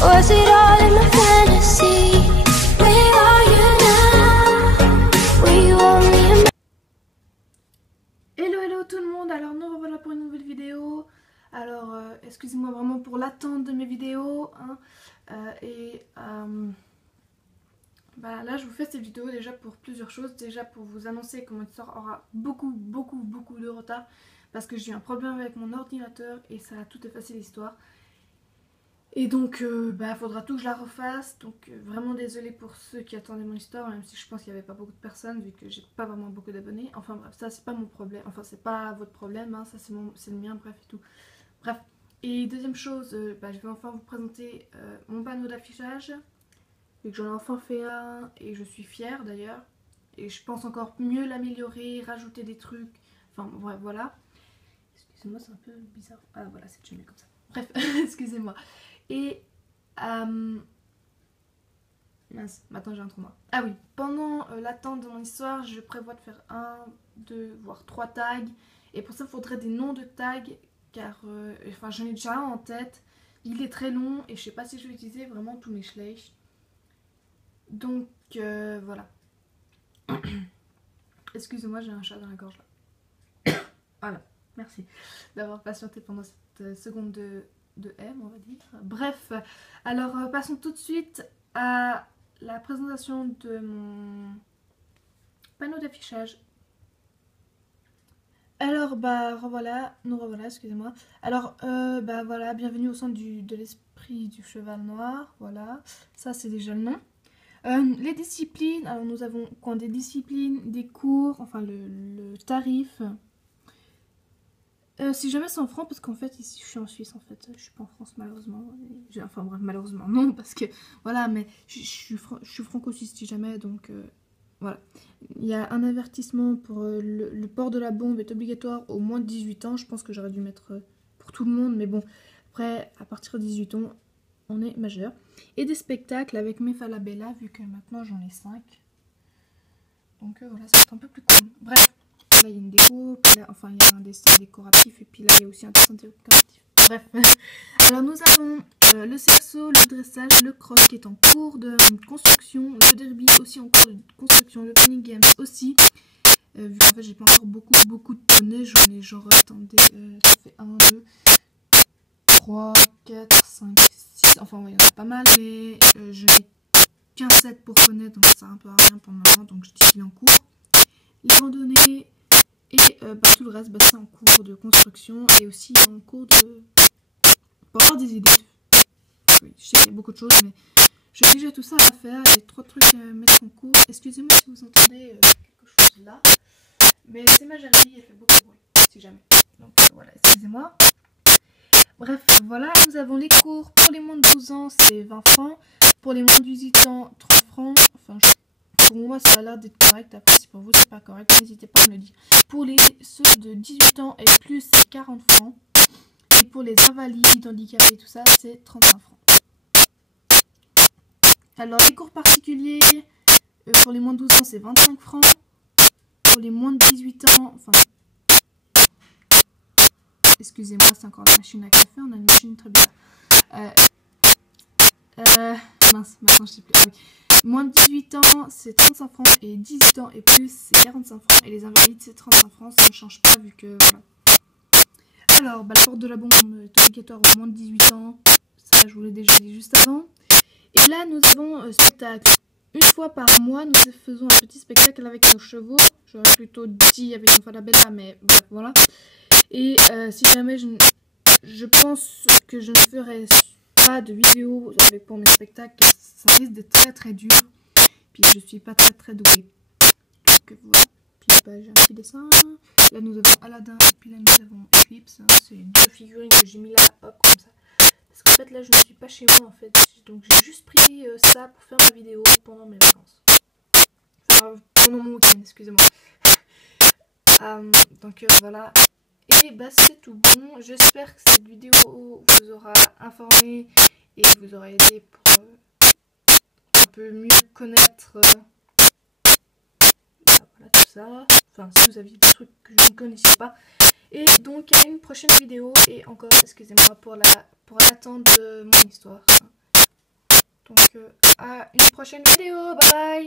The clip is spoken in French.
Was it all in a fantasy? Where are you now? Were you only a... Hello tout le monde, alors nous revoilà pour une nouvelle vidéo. Alors excusez-moi vraiment pour l'attente de mes vidéos hein. Bah, là je vous fais cette vidéo déjà pour plusieurs choses. Déjà pour vous annoncer que mon histoire aura beaucoup de retard, parce que j'ai eu un problème avec mon ordinateur et ça a tout effacé l'histoire. Et donc bah faudra tout que je la refasse. Donc vraiment désolée pour ceux qui attendaient mon histoire, même si je pense qu'il n'y avait pas beaucoup de personnes vu que j'ai pas vraiment beaucoup d'abonnés. Enfin bref, ça c'est pas mon problème, enfin c'est pas votre problème hein, ça c'est le mien, bref et tout. Bref. Et deuxième chose, bah, je vais enfin vous présenter mon panneau d'affichage. Vu que j'en ai enfin fait un et je suis fière d'ailleurs. Et je pense encore mieux l'améliorer, rajouter des trucs. Enfin bref, voilà. Excusez-moi, c'est un peu bizarre. Ah voilà, c'est déjà mieux comme ça. Bref, excusez-moi. Et mince, maintenant j'ai un trou noir. Ah oui, pendant l'attente de mon histoire, je prévois de faire 1, 2, voire 3 tags. Et pour ça, il faudrait des noms de tags, car enfin, j'en ai déjà un en tête. Il est très long et je sais pas si je vais utiliser vraiment tous mes schleich. Donc voilà. Excusez-moi, j'ai un chat dans la gorge là. Voilà, merci d'avoir patienté pendant cette seconde de M, on va dire. Bref, alors passons tout de suite à la présentation de mon panneau d'affichage. Alors bah revoilà, nous revoilà, excusez-moi. Alors bah voilà, bienvenue au centre de l'esprit du cheval noir, voilà, ça c'est déjà le nom. Les disciplines, alors nous avons quoi, des disciplines, des cours, enfin le tarif. Si jamais c'est en francs, parce qu'en fait ici je suis en Suisse en fait, je suis pas en France malheureusement. Enfin bref, malheureusement non, parce que voilà, mais je suis franco-suisse si jamais, donc voilà. Il y a un avertissement pour le port de la bombe est obligatoire au moins de 18 ans. Je pense que j'aurais dû mettre pour tout le monde, mais bon, après à partir de 18 ans, on est majeur. Et des spectacles avec mes Falabella, vu que maintenant j'en ai 5. Donc voilà, ça va être un peu plus cool. Bref. Là il y a une déco, puis là, enfin il y a un dessin décoratif et puis là il y a aussi un dessin décoratif. Bref, alors nous avons le cerceau, le dressage, le cross qui est en cours de construction, le derby aussi en cours de construction, le Penny Games aussi. Vu qu'en fait j'ai pas encore beaucoup de poneys, j'en ai genre, attendez, ça fait 1, 2, 3, 4, 5, 6, enfin ouais, il y en a pas mal, mais je n'ai qu'un set pour poneys donc ça sert un peu à rien pour le moment, donc je dis qu'il est en cours. Les randonnées. Et bah, tout le reste, bah, c'est en cours de construction et aussi en cours de... pour avoir des idées. Oui, je sais qu'il y a beaucoup de choses, mais j'ai déjà tout ça à faire. Il y a 3 trucs à mettre en cours. Excusez-moi si vous entendez quelque chose là. Mais c'est ma Jérémy, elle fait beaucoup de bruit, si jamais. Donc voilà, excusez-moi. Bref, voilà, nous avons les cours. Pour les moins de 12 ans, c'est 20 francs. Pour les moins de 18 ans, 30 francs. Enfin, pour moi, ça a l'air d'être correct. Après, si pour vous, c'est pas correct, n'hésitez pas à me le dire. Pour ceux de 18 ans et plus, c'est 40 francs. Et pour les invalides, handicapés, tout ça, c'est 35 francs. Alors, les cours particuliers, pour les moins de 12 ans, c'est 25 francs. Pour les moins de 18 ans, enfin... Excusez-moi, c'est encore la machine à café. On a une machine très bien. Mince, maintenant je sais plus. Ah, oui. Moins de 18 ans, c'est 35 francs. Et 18 ans et plus, c'est 45 francs. Et les invalides, c'est 35 francs. Ça ne change pas vu que... Voilà. Alors, bah, la porte de la bombe est obligatoire au moins de 18 ans. Ça, je vous l'ai déjà dit juste avant. Et là, nous avons spectacle. Une fois par mois, nous faisons un petit spectacle avec nos chevaux. J'aurais plutôt dit avec une Falabella, mais bref, voilà. Et si jamais je pense que je ne ferai pas de vidéo pour mes spectacles, ça risque d'être très dur. Puis je suis pas très douée. Donc voilà. Puis bah, j'ai un petit dessin. Là nous avons Aladdin et puis là nous avons Eclipse. Hein. C'est 2 figurines que j'ai mis là, hop, comme ça. Parce qu'en fait là je ne suis pas chez moi en fait. Donc j'ai juste pris ça pour faire ma vidéo pendant mes vacances. Enfin, pendant mon week-end, excusez-moi. Donc voilà. Et bah c'est tout bon. J'espère que cette vidéo vous aura informé et vous aura aidé pour un peu mieux connaître voilà, tout ça. Enfin, si vous aviez des trucs que je ne connaissais pas. Et donc à une prochaine vidéo. Et encore, excusez-moi pour l'attente de mon histoire. Donc à une prochaine vidéo, bye bye.